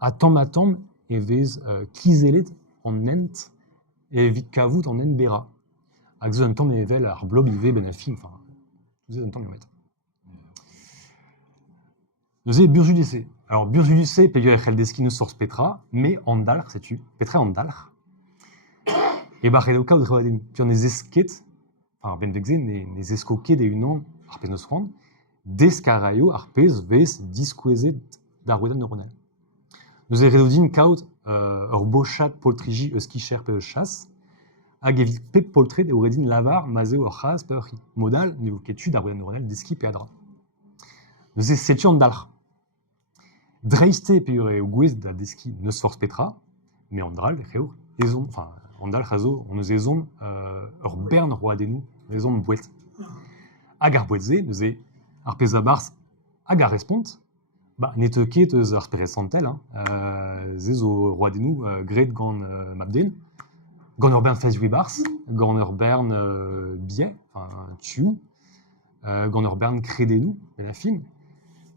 Atom evez kizelet en nent evit kavut en nen bera. Hag zo un tamm evel ar blob ive ben a film, enfin, vous un tamm met. Neuze burjudice. Alors burjudice pegur echel deski neus source petra, mais andalr, sais-tu, petra andalr. Et bah redoka ou dreva den pion ez esket, enfin ben vexé ne escoquet de unan ar pez neus frand, descaraio ar pez vez disquezet d'ar neuronal. Neuze redodin kaut ur bochat poltriji eus kicher pe eus chas, hag evit pep poltret eo redin lavar mazeo ur chas pe ur chi. Modal ne vo ketu d'ar neuronal deski pe adra. Neuze setu andalr. Dreiste pe eo gwez da deski neus force petra, mais andral eo ezon, enfin andal chazo on eus ezon ur bern roadenou ezon bouet. Hag ar bouetze neuze ar pez a barz hag ar respont, bah n'ete ket eus ar peresantel, ze zo roadenou gret gant mabden, gant ur bern fez 8 barz, gant ur bern biais, enfin tu, gant ur bern kredenou, ben a fin,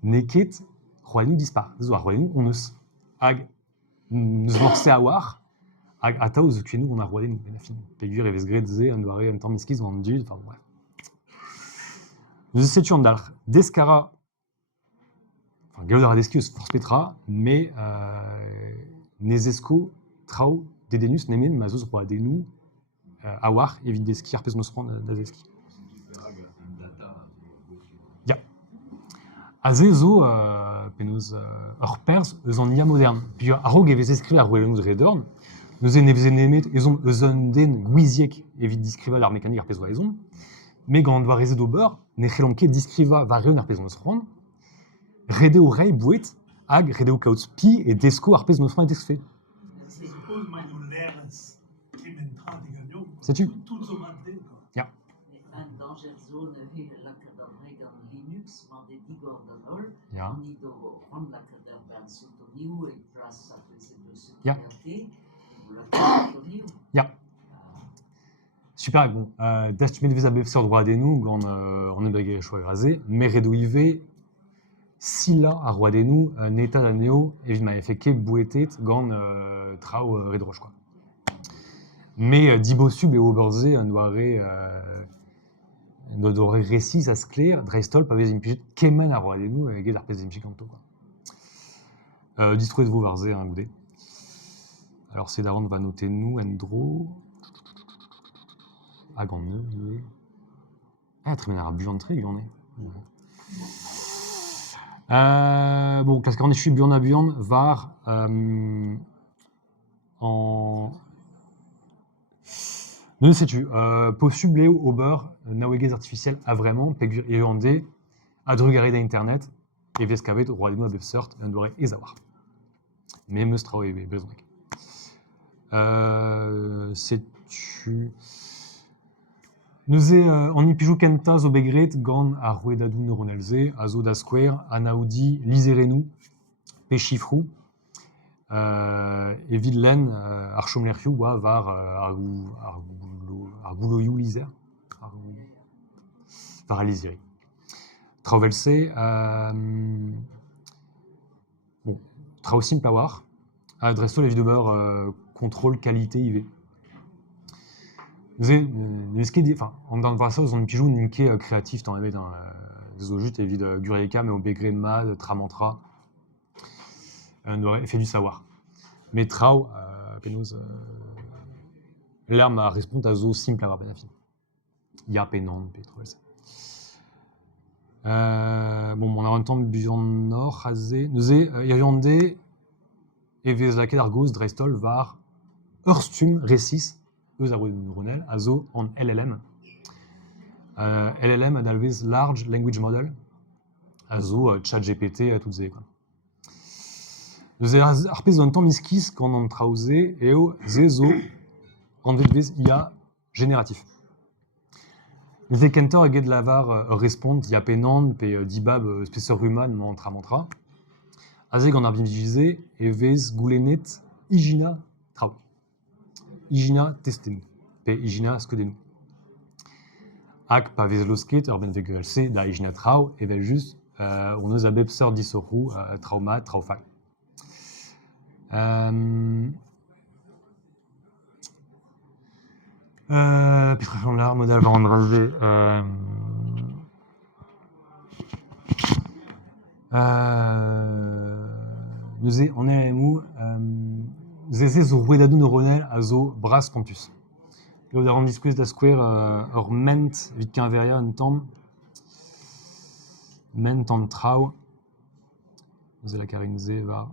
ne ket roadenou dispar. Zo ar roadenou on eus. Hag neus morse a war, hag atav eus kuenou gant ar roadenou, ben a fin. Pegur evez gret ze un doare un tamm miskiz gant dud, enfin bref. Neus setu andalr. Descara, enfin gaout ar deski eus force petra, mais nez esko trao dedenus nemen ma zeus roadenou a war evit deski ar pez neus frand da deski. Ya. Aze zo penaos ur perz eus an ia modern. Puis a-raok evez eskrivet ar roadenou redorn, neuze neveze nemet ezon eus un den gouiziek evit diskriva ar mekanik ar pez oa ezon, mais gant doa rezet d'ober, ne c'hellan ket diskriva va reun ar pez neus frand, rede o rei bouet, hag rede o kaout pi et desko ar pez neus frand et exfe. Sais-tu? Ya. Un danger zone la cadavre dans Linux, mais des digor d'anol, Ya. on y doit rendre la cadavre dans Sotoniu et place à ces deux Ya. sécurités, ou la Sotoniu. Ya. Super, bon. D'ast met vez a bef sort roadenou gant on ebrege choa graze, mais redo ive sila a roadenou neta da neo evit ma efe ket bouetet gant trao redroch, quoi. Mais dibo sub et oberze un doare récit à scler, dreistol pa vez impijet kemen a roadenou eget ar pez impijanto, quoi. Distruez vo varze un goudet. Alors c'est d'avant va noter nous endro. Ah gant neu. Ah très bien ar buantré il en est. Bon, classe 40 je suis buan a buan var en ne sais-tu, possible Léo Ober, Nawegez artificiel a vraiment, Pegur Irlandais, a drugare d'internet, et Vescavet, roi des mots à Befsort, un doire et avoir. Mais Meustra et Bezonek. Sais-tu. Nous en Ipijou Kenta, Zobegret, Gand, a Ruedadou Neuronelze, a Zoda Square, a Naudi, Liserenou, Pechifrou, et Vidlen, Archomlerfiou, wa var Arguloyou Liser, var a Liseri. Trauvelse, bon, Trau simple à war, adresso la vidéo contrôle qualité IV. Enfin, en dans ça, on pijou ninke créatif dans les dans des ojutes et vide Gureka, mais au Begré Mad, Tramantra, on aurait fait du savoir. Mais Trau, penaos, l'arme à répondre à zo simple à war benafi. Ya penan, Petroels. Bon, on a un temps de busion nord, Hazé, nous Irlandais, et Vezlaket Argos, Dreistol, var, Urstum, Récis, neuronal, azo en LLM. LLM adalvez Large Language Model, azo ChatGPT toutes ces quoi. Nous arpez un temps miskis quand on trausé et au zezo en delvez IA génératif. Les Kentor et de lavar répondent ya penan pe dibab spesseur human mantra. Azeg en arbimvisé et vez goulenet igina trau. Igina testen, pe igina skedenu. Ak pa vez losket urban vegelc da igina trau et vel just on eus a bepseur disorou trauma traufal. Petra Chandler, modèle va rendre relevé. On est où Zeze zo ruedadu neuronel a zo bras campus. Et au dernier discours da square ur ment vit qu'un veria un temps ment en trau. Vous la Karine Z va.